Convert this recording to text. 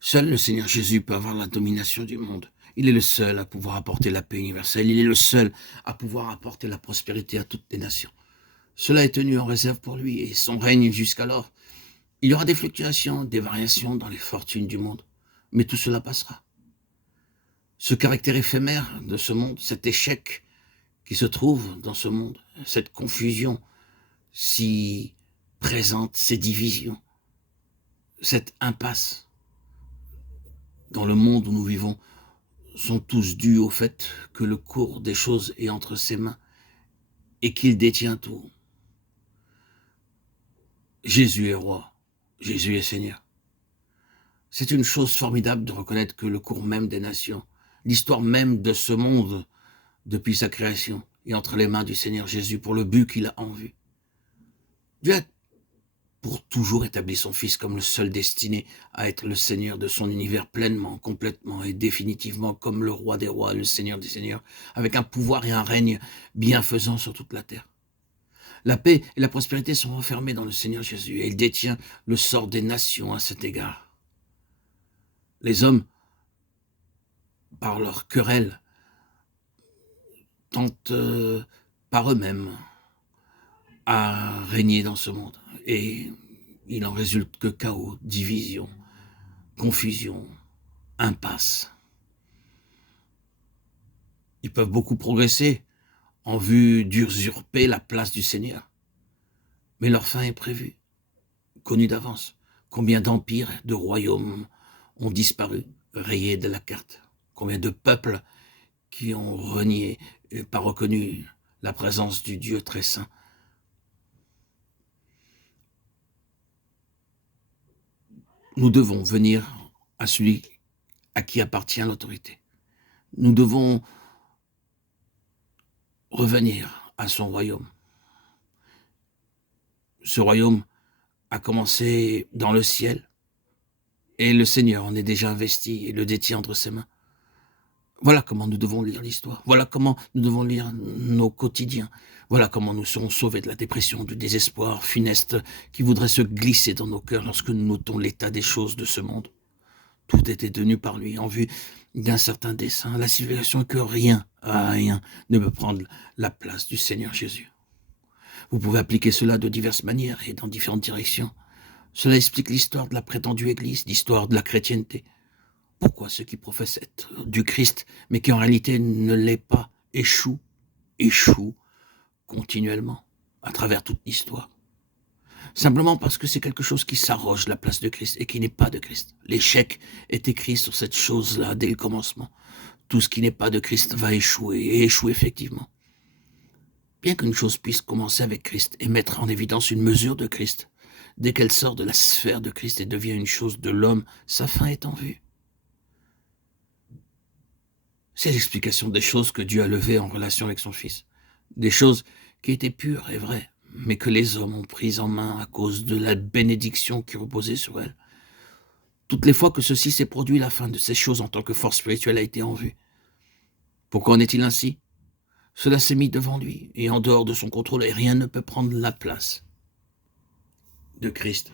Seul le Seigneur Jésus peut avoir la domination du monde. Il est le seul à pouvoir apporter la paix universelle. Il est le seul à pouvoir apporter la prospérité à toutes les nations. Cela est tenu en réserve pour lui et son règne jusqu'alors. Il y aura des fluctuations, des variations dans les fortunes du monde. Mais tout cela passera. Ce caractère éphémère de ce monde, cet échec qui se trouve dans ce monde, cette confusion si présente, ces divisions, cette impasse dans le monde où nous vivons, sont tous dus au fait que le cours des choses est entre ses mains et qu'il détient tout. Jésus est roi, Jésus est Seigneur. C'est une chose formidable de reconnaître que le cours même des nations, l'histoire même de ce monde depuis sa création, est entre les mains du Seigneur Jésus pour le but qu'il a en vue. Dieu a pour toujours établi son Fils comme le seul destiné à être le Seigneur de son univers pleinement, complètement et définitivement comme le roi des rois, le Seigneur des seigneurs, avec un pouvoir et un règne bienfaisant sur toute la terre. La paix et la prospérité sont renfermées dans le Seigneur Jésus et il détient le sort des nations à cet égard. Les hommes, par leur querelle, tentent par eux-mêmes à régner dans ce monde. Et il en résulte que chaos, division, confusion, impasse. Ils peuvent beaucoup progresser en vue d'usurper la place du Seigneur. Mais leur fin est prévue, connue d'avance. Combien d'empires, de royaumes ont disparu, rayés de la carte. Combien de peuples qui ont renié et pas reconnu la présence du Dieu très saint. Nous devons venir à celui à qui appartient l'autorité. Nous devons revenir à son royaume. Ce royaume a commencé dans le ciel et le Seigneur en est déjà investi et le détient entre ses mains. Voilà comment nous devons lire l'histoire. Voilà comment nous devons lire nos quotidiens. Voilà comment nous serons sauvés de la dépression, du désespoir funeste qui voudrait se glisser dans nos cœurs lorsque nous notons l'état des choses de ce monde. Tout était tenu par lui en vue d'un certain dessein. La civilisation est que rien ne peut prendre la place du Seigneur Jésus. Vous pouvez appliquer cela de diverses manières et dans différentes directions. Cela explique l'histoire de la prétendue Église, l'histoire de la chrétienté. Pourquoi ceux qui professent être du Christ, mais qui en réalité ne l'est pas, échouent continuellement, à travers toute l'histoire? Simplement parce que c'est quelque chose qui s'arroge la place de Christ et qui n'est pas de Christ. L'échec est écrit sur cette chose-là dès le commencement. Tout ce qui n'est pas de Christ va échouer, et échoue effectivement. Bien qu'une chose puisse commencer avec Christ et mettre en évidence une mesure de Christ, dès qu'elle sort de la sphère de Christ et devient une chose de l'homme, sa fin est en vue. C'est l'explication des choses que Dieu a levées en relation avec son Fils. Des choses qui étaient pures et vraies, mais que les hommes ont prises en main à cause de la bénédiction qui reposait sur elles. Toutes les fois que ceci s'est produit, la fin de ces choses en tant que force spirituelle a été en vue. Pourquoi en est-il ainsi? Cela s'est mis devant lui, et en dehors de son contrôle, et rien ne peut prendre la place de Christ.